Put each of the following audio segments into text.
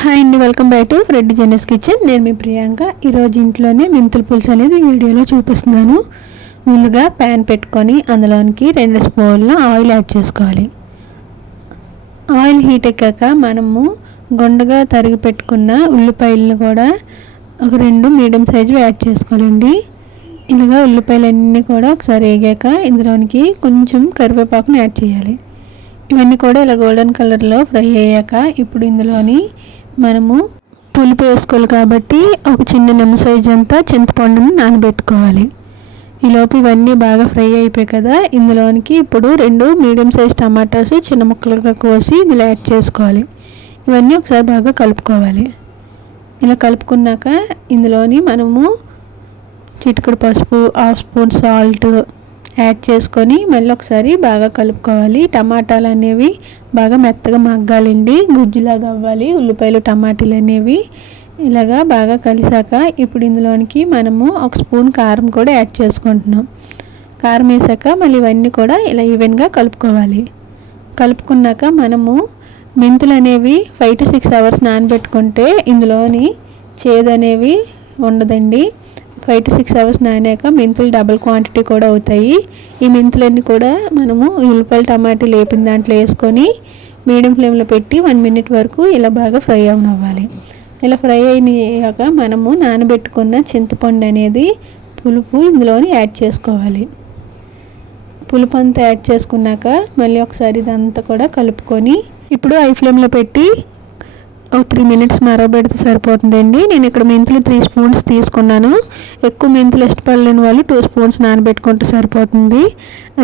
Hi అండి, welcome back to Reddy Jenny's kitchen. నేను మీ ప్రియాంక. ఈరోజు ఇంట్లోనే మెంతుల పులుసు అనేది వీడియోలో చూపిస్తున్నాను. ముందుగా ప్యాన్ పెట్టుకొని అందులోనికి 2 స్పూన్ల ఆయిల్ యాడ్ చేసుకోవాలి. ఆయిల్ హీట్ ఎక్కాక మనము గుండగా తరిగి పెట్టుకున్న ఉల్లిపాయలను కూడా ఒక 2 మీడియం సైజు యాడ్ చేసుకోవాలండి. ఇలాగా ఉల్లిపాయలన్నీ కూడా ఒకసారి వేగాక ఇందులోనికి కొంచెం కరివేపాకును యాడ్ చేయాలి. ఇవన్నీ కూడా ఇలా గోల్డెన్ కలర్లో ఫ్రై అయ్యాక ఇప్పుడు ఇందులోని మనము పులుపు వేసుకోవాలి కాబట్టి ఒక చిన్న నిమ్మ సైజు అంతా చింతపండుని నానబెట్టుకోవాలి. ఈలోపు ఇవన్నీ బాగా ఫ్రై అయిపోయాయి కదా, ఇందులోనికి ఇప్పుడు 2 మీడియం సైజ్ టమాటాస్ చిన్న ముక్కలుగా కోసి ఇందులో యాడ్ చేసుకోవాలి. ఇవన్నీ ఒకసారి బాగా కలుపుకోవాలి. ఇలా కలుపుకున్నాక ఇందులోని మనము చిటికెడు పసుపు, 1/2 స్పూన్ సాల్ట్ యాడ్ చేసుకొని మళ్ళీ ఒకసారి బాగా కలుపుకోవాలి. టమాటాలు అనేవి బాగా మెత్తగా మగ్గాలండి, గుజ్జులాగా అవ్వాలి ఉల్లిపాయలు టమాటాలు అనేవి. ఇలాగా బాగా కలిసాక ఇప్పుడు ఇందులోనికి మనము 1 స్పూన్ కారం కూడా యాడ్ చేసుకుంటున్నాం. కారం వేసాక మళ్ళీ ఇవన్నీ కూడా ఇలా ఈవెన్గా కలుపుకోవాలి. కలుపుకున్నాక మనము మెంతులు అనేవి 5 to 6 అవర్స్ నానబెట్టుకుంటే ఇందులోని చేదు అనేవి ఉండదండి. 5 to 6 అవర్స్ నానాక మెంతులు డబుల్ క్వాంటిటీ కూడా అవుతాయి. ఈ మెంతులన్నీ కూడా మనము ఉల్లిపాయలు టమాటాలు వేపిన దాంట్లో వేసుకొని మీడియం ఫ్లేమ్లో పెట్టి 1 minute వరకు ఇలా బాగా ఫ్రై అవ్వాలి. ఇలా ఫ్రై అయినాక మనము నానబెట్టుకున్న చింతపండు అనేది పులుపు ఇందులోని యాడ్ చేసుకోవాలి. పులుపు అంతా యాడ్ చేసుకున్నాక మళ్ళీ ఒకసారి ఇదంతా కూడా కలుపుకొని ఇప్పుడు హై ఫ్లేమ్లో పెట్టి ఒక 3 minutes మరగబెడితే సరిపోతుందండి. నేను ఇక్కడ మెంతులు 3 స్పూన్స్ తీసుకున్నాను. ఎక్కువ మెంతులు ఇష్టపడలేని వాళ్ళు 2 స్పూన్స్ నానబెట్టుకుంటే సరిపోతుంది.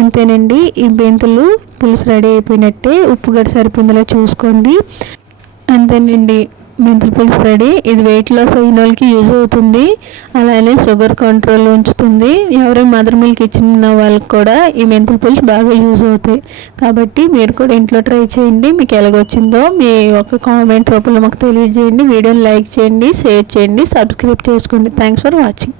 అంతేనండి, ఈ మెంతులు పులుసు రెడీ అయిపోయినట్టే. ఉప్పు గడ్డ సరిపోయిందో చూసుకోండి. అంతేనండి, మెంతుల పులుసు రెడీ. ఇది వెయిట్ లాస్ అయిన వాళ్ళకి యూజ్ అవుతుంది, అలానే షుగర్ కంట్రోల్ ఉంచుతుంది. ఎవరైనా మదర్ మిల్క్ ఇచ్చిన వాళ్ళకి కూడా ఈ మెంతుల పులుసు బాగా యూజ్ అవుతాయి. కాబట్టి మీరు కూడా ఇంట్లో ట్రై చేయండి. మీకు ఎలాగొచ్చిందో మీ ఒక కామెంట్ రూపంలో మాకు తెలియజేయండి. వీడియోని లైక్ చేయండి, షేర్ చేయండి, సబ్స్క్రైబ్ చేసుకోండి. Thanks for watching.